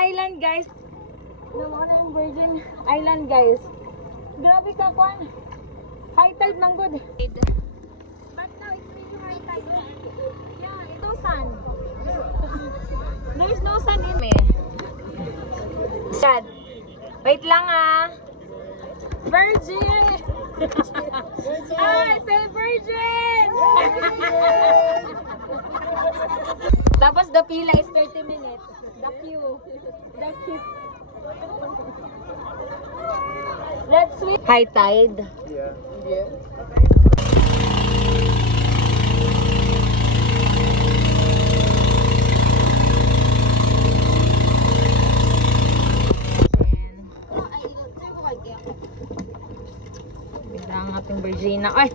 Island, guys. Nawala yung Virgin Island, guys. Grabe ka, Kwan. High tide man good. But now it's really high tide. Yeah, it's no sun. There's no sun in me. Sad. Wait lang ah. Virgin! Ay, say Virgin! Tapos the pila is 30 minutes. The queue. The queue. Let's swim. High tide. Yeah. Biglang ating Virginia. Ay!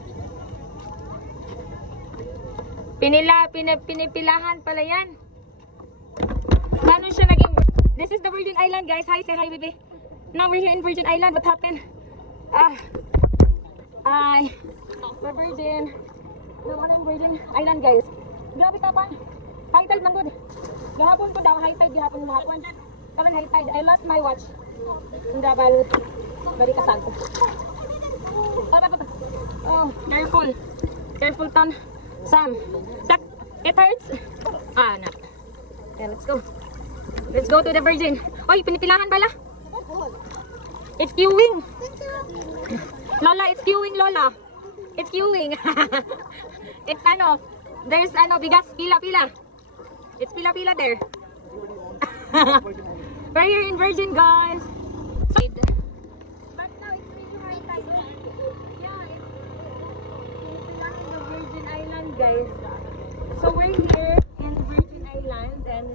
Pinipilahan pala yan. Paano siya naging... This is the Virgin Island, guys. Hi, say hi, baby. Now we're here in Virgin Island. What happened? We're Virgin. Nawala yung Virgin Island, guys. Grabe ka pa. High tide man good. Gahapon ko daw, high tide. Gahapon mo hapon. Karon high tide. I lost my watch. Hindi bali kasag. Oh, careful. Careful, Ton. Sam. It hurts. No. Okay, let's go. Let's go to the Virgin. Oy, pinipilahan pala. It's queuing. Lola, it's queuing, Lola. It's queuing. It's there's bigas, pila-pila. It's pila-pila there. We're here in Virgin, guys. But now it's really high tide. Yeah, it's the Virgin Island, guys. So we're here in Virgin Island, and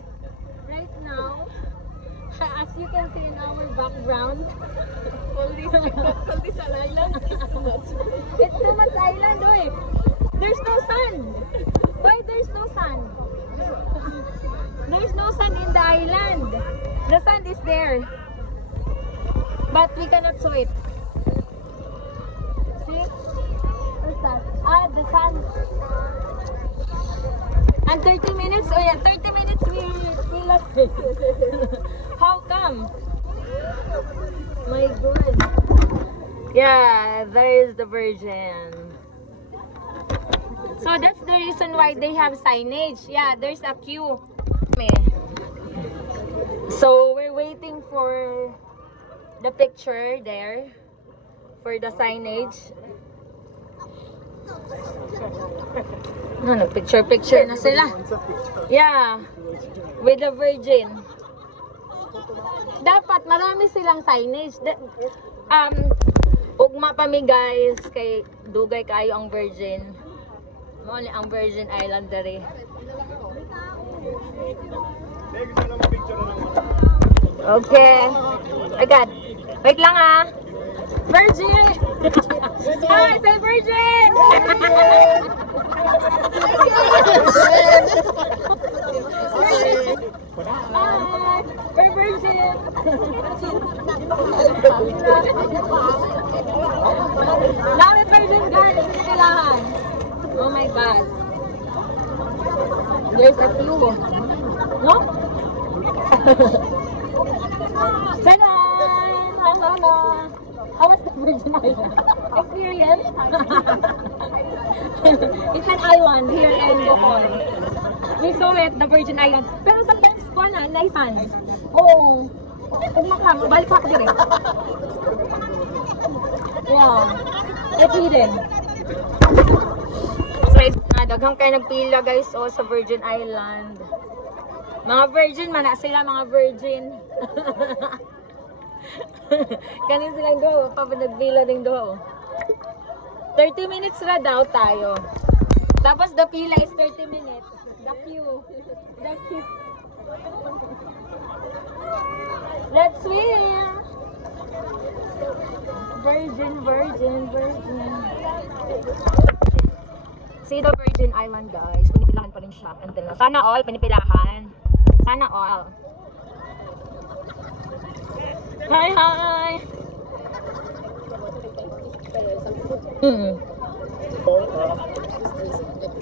right now, as you can see in our background, all this island. It's too much island, oy. There's no sun. Why there's no sun? There's no sun in the island. The sun is there, but we cannot saw it. See? What's that? The sun. And 30 minutes? Oh yeah, 30 minutes we lost it. How come? My God. Yeah, there is the Virgin. So that's the reason why they have signage. Yeah, there's a queue. So we're waiting for the picture there for the signage. Picture na sila. Yeah, with the Virgin. Dapat marami silang signage. Ugma pa mi guys, kay dugay kayo ang Virgin. Mali ang Virgin Island dere. Okay. Agad. Wait lang ah. Virgin! Hi, say Virgin! Hi, we're Virgin! Now it's Virgin, guys. Kailangan. Oh my God. There's a queue. No? Hello! How was the Virgin Island experience? It's an island here in Bohol. We saw it, the Virgin Island. Pero sometimes, nice sun. Oh, balik ako dire. Yeah, it's hidden. So, daghang kayo nagpila guys sa Virgin Island. Mga virgin man na sila, mga virgin. Kanin silang doon, papanagpila din doon. 30 minutes na daw tayo. Tapos the pila is 30 minutes. The queue. The queue. Let's swim! Virgin, Virgin, Virgin. See the Virgin Island guys. Pinipilahan pa rin siya. Until now. Sana all, pinipilahan. Sana all. Hi, hi!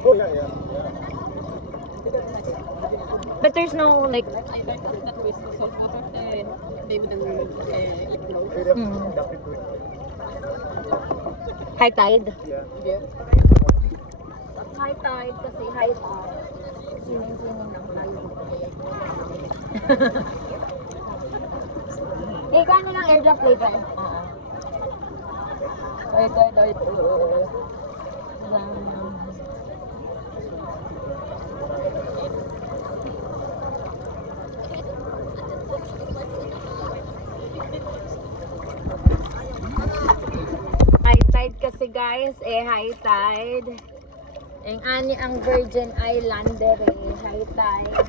Oh, yeah. But there's no like. I learned that was the salt water maybe the High tide. yeah. High tide kasi high tide. Swimming lang tayo. Eh, kano lang airdrop later? High tide kasi guys, high tide. Ang ani ang Virgin Island high tide.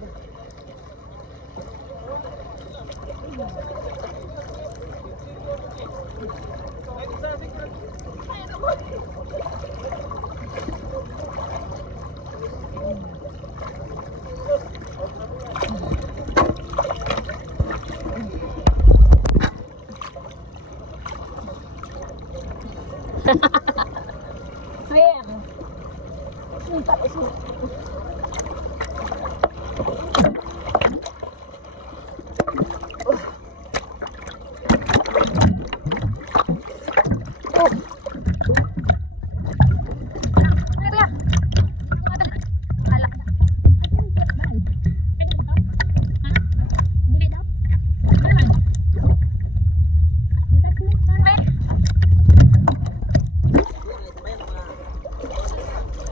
Swim.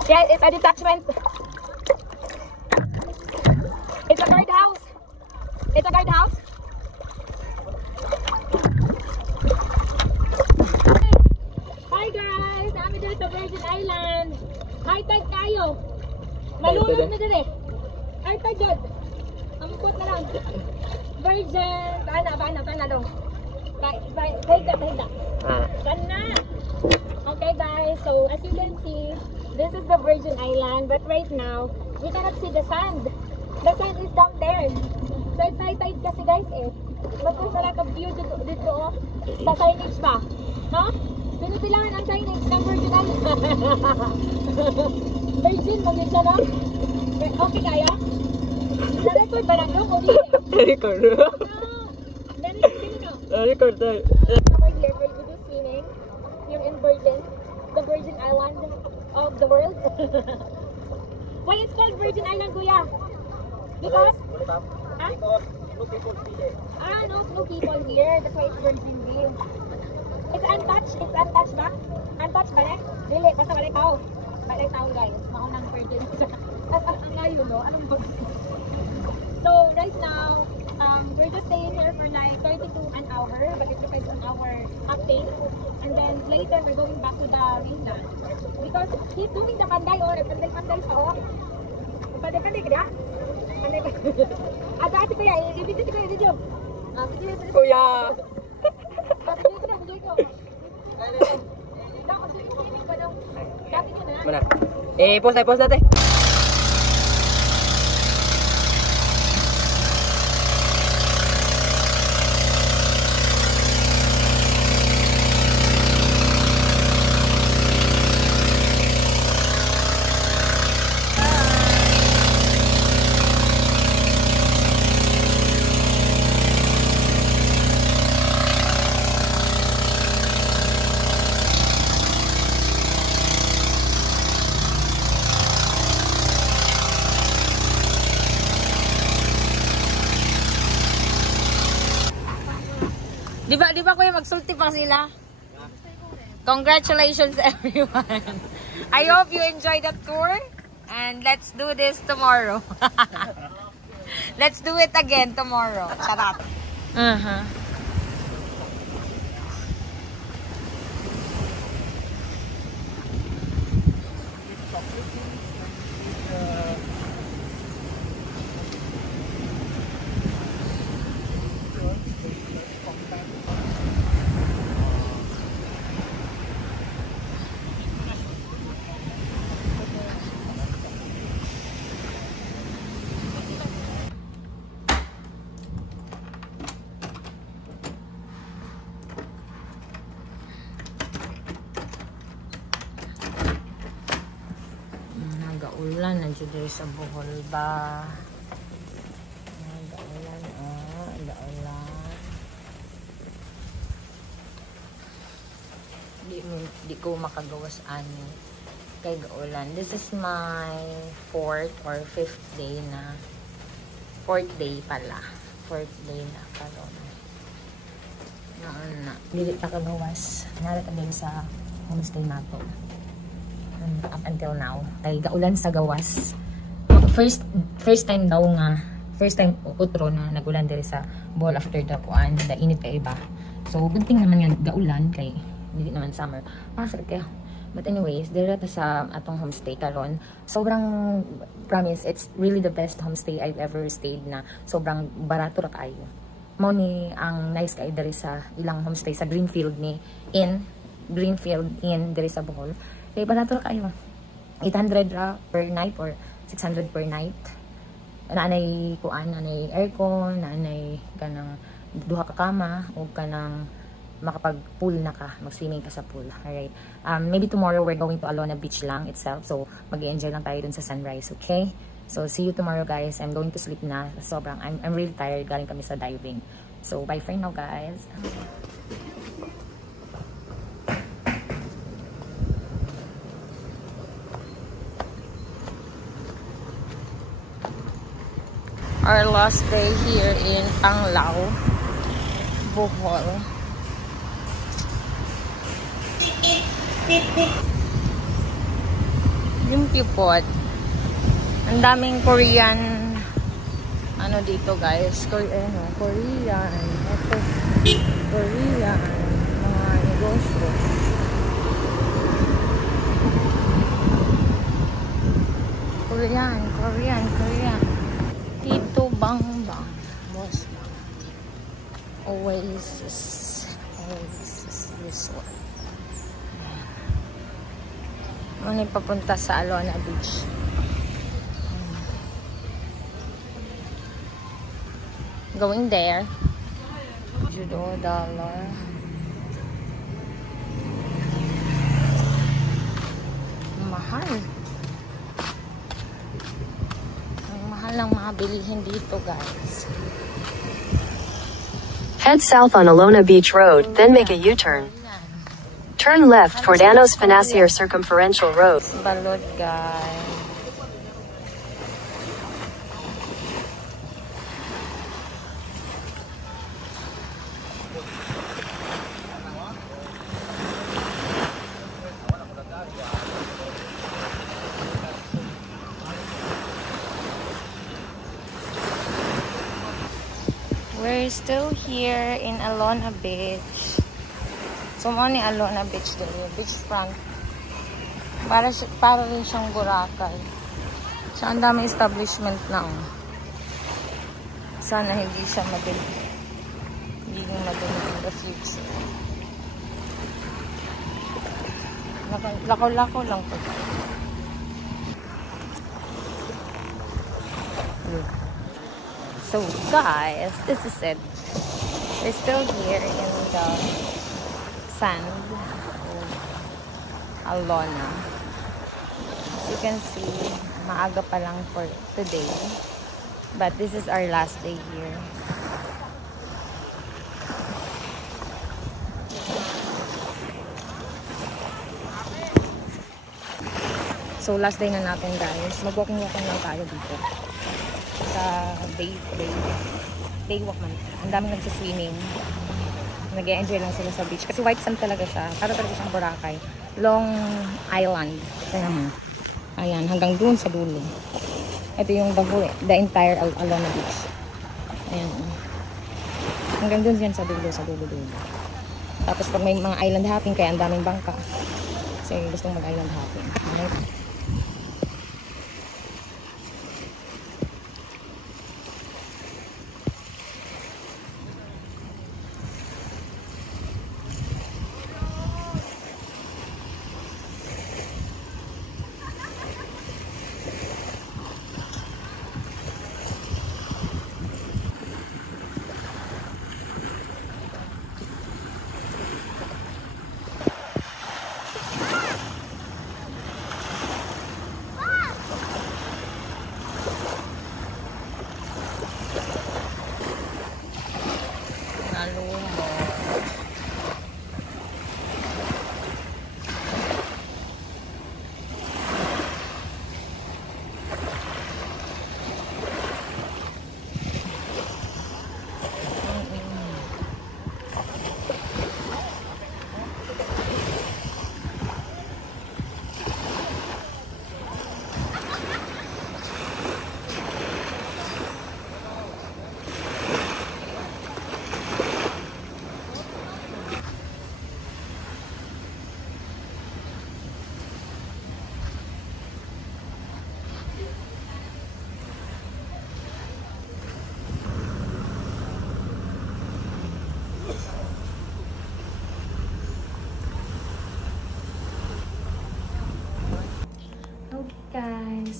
Yeah, it's a detachment. It's a guardhouse. It's a guardhouse. Hi guys! Kami dito sa Virgin Island. High tide tayo. Malunod na dito. High tide dyan. Ampot na lang. Virgin. Paana dong. Pahinda. Sana. Okay guys, so as you can see, this is the Virgin Island, but right now, we cannot see the sand. The sand is down there. So it's high tide kasi guys But there's a lot of view dito sa signage ba? No? Pinupilangan ang signage ng Virgin Island. Virgin, mag-yun siya no? Okay kaya? Na-record ba lang yung? O di? Record. Record tayo. Over here, we'll do swimming. Here in Virgin. The Virgin Island of the world. Why it's called Virgin Island, Kuya? Because? Huh? No people here. No people here. That's why it's Virgin Bay. It's untouched. It's untouched ba? Untouched ba eh? Dili, basta walay tao. Walay tao guys. Maunang Virgin. Ang layo no? Anong ba? So right now, we're just staying here for like 32 an hour, but it depends on our update. And then later we're going back to the mainland. Because he's doing the panday panday sa panday kaya? Panday. Ada si Kuya, i-video si Kuya, video. Video. Kuya! Video ko. Dapat swimming ba daw? Dati nyo na. Mana? Pause natin. Di ba kuya magsulti pa sila? Congratulations everyone. I hope you enjoyed the tour and let's do this tomorrow. Let's do it again tomorrow. Charot. Ulan na dyan sa Bohol ba? di ko makagawas ani kay gaulan. This is my 4th or 5th day na. 4th day pala. 4th day na karon. Na dili ta kagawas. Nara ta din sa homestay nato. Up until now ay gaulan sa gawas. First time daw nga, first time utro na nagulan diri sa Bohol after the kuan, the init kay iba. So good thing naman nga gaulan kay hindi naman summer. Pasok kaya. But anyways, dira ta sa atong homestay karon. Sobrang promise, it's really the best homestay I've ever stayed na. Sobrang barato ra kaayo. Mao ni ang nice kay diri sa ilang homestay sa Greenfield Inn diri sa Bohol. Kay barato ra kaayo. 800 ra per night or 600 per night. Naanay kuan, naanay aircon, naanay kanang duha ka kama o kanang makapag-pool na ka, mag-swimming ka sa pool. Alright. Maybe tomorrow we're going to Alona Beach lang itself. So, mag-enjoy lang tayo dun sa sunrise, okay? So, see you tomorrow, guys. I'm going to sleep na. Sobrang, I'm really tired. Galing kami sa diving. So, bye for now, guys. Our last day here in Panglao, Bohol. Yung tipot. Ang daming Korean ano dito, guys. Korean. Ito, Korean. Mga negosyo. Korean. Tito Bangbang. Oasis Resort. Ano papunta sa Alona Beach. Going there. Judo dollar. Mahal. Ang mahal ng mga bilihin dito, guys. Head south on Alona Beach Road, then make a U-turn. Turn left toward Anos Financier Circumferential Road. Balot, guys. We're still here in Alona Beach. So, mo ni Alona Beach dito. Beachfront. Para rin siyang Boracay. So, ang dami establishment na. Sana hindi siya madali. Hindi yung madali in the future. Lakaw-lakaw lang po. So, guys, this is it. We're still here in the sand of Alona. As you can see, maaga pa lang for today. But this is our last day here. So, last day na natin, guys. Mag-walking lang tayo dito. Sa Baywalk man. Ang daming nagsiswimming. Nag-e-enjoy lang sila sa beach. Kasi white sand talaga siya. Para talaga siyang Boracay. Long Island. Kaya mo. Ayan, hanggang doon sa dulo. Ito yung the entire Alona Beach. Ayan. Hanggang doon yan sa dulo. Tapos pag may mga island hopping, kaya ang daming bangka. Kasi gustong mag-island hopping. Alright.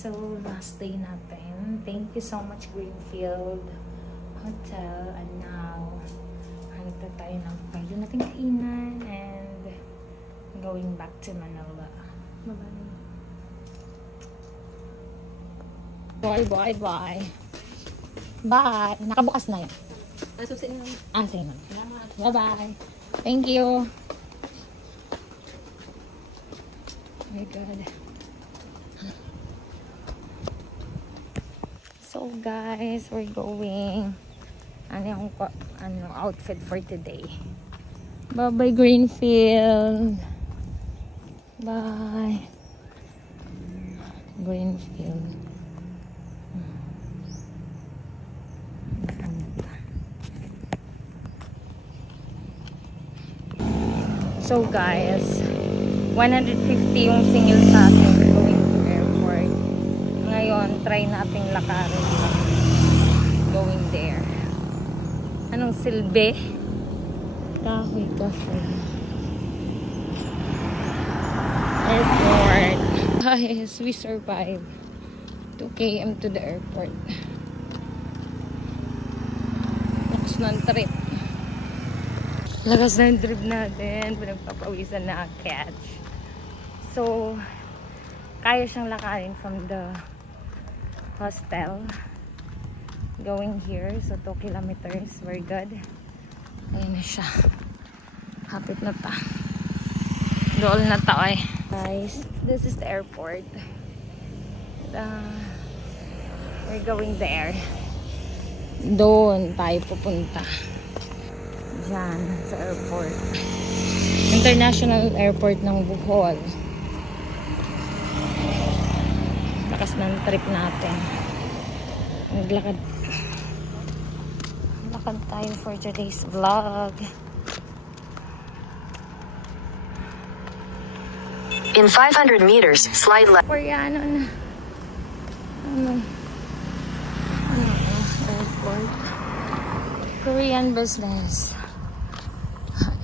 So, last day natin. Thank you so much, Greenfield Hotel. And now, hanap tayo ng pwede natin kainan and going back to Manila. Bye-bye. Bye. Bye. Nakabukas na yun. Asusin mo. Sige na. Bye-bye. Thank you. Oh my God. So guys, we're going. Ano yung outfit for today? Bye-bye, Greenfield. Bye. Greenfield. So guys, 150 yung singil sa atin going to airport. Ngayon, try nating lakarin going there. Anong silbi? Kahoy. Airport. Guys, we survived 2 km to the airport. Lakas ng trip. Lakas na yung trip natin. Pinagpapawisan na catch. So, kaya siyang lakarin from the hostel. Going here. So, 2 kilometers. Very good. Ayan na siya. Hapit na ta. Dool na ta eh. Guys, this is the airport. We're going there. Doon tayo pupunta. Diyan, sa airport. International Airport ng Bohol. Lakas ng trip natin. Naglakad tayo for today's vlog. In 500 meters, slide left. Koreano na. Airport. Korean business.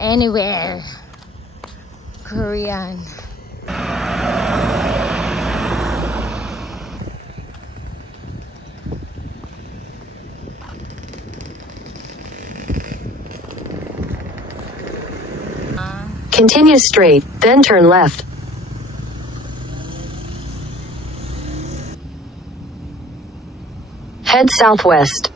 Anywhere. Korean. Continue straight, then turn left. Head southwest.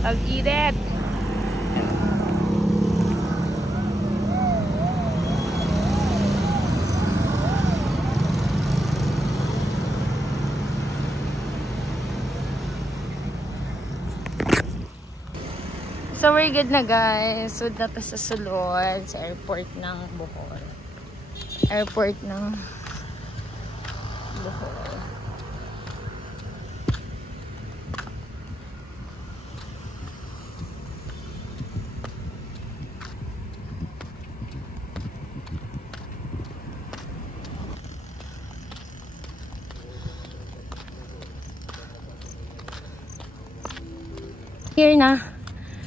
Pag-init. So we're good na guys. So na to sa sulod sa airport ng Bohol. Airport ng Bohol. Here na.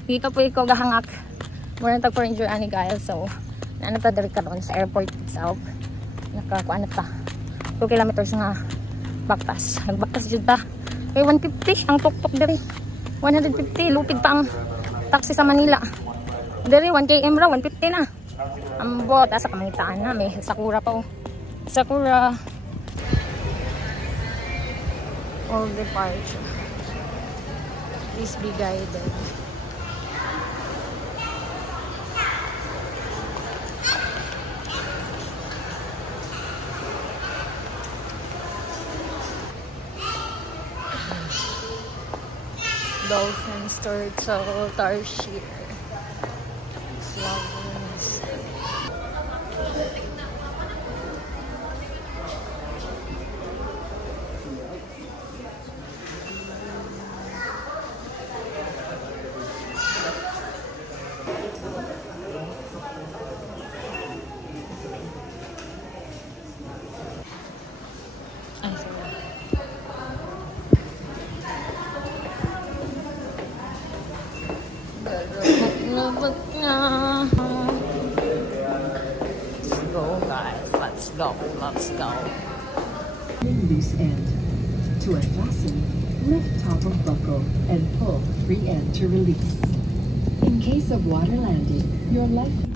Hindi ka po ikaw gahangak. Mura na tag-foreign journey guys. So, naano ta direct ka doon sa airport itself. Nakakuan na ta. 2 kilometers nga baktas. Nagbaktas dyan ta. Okay, 150 ang tuk-tuk diri. 150. Lupig pa ang taxi sa Manila. Diri, 1 km raw. 150 na. Ambot. Asa kamangitaan na. May Sakura pa oh. Sakura. All departure. Please be guided. Dolphin Storage so Tarsier. go. Let's go. Loose end. To unfasten, lift top of buckle and pull free end to release. In case of water landing, your life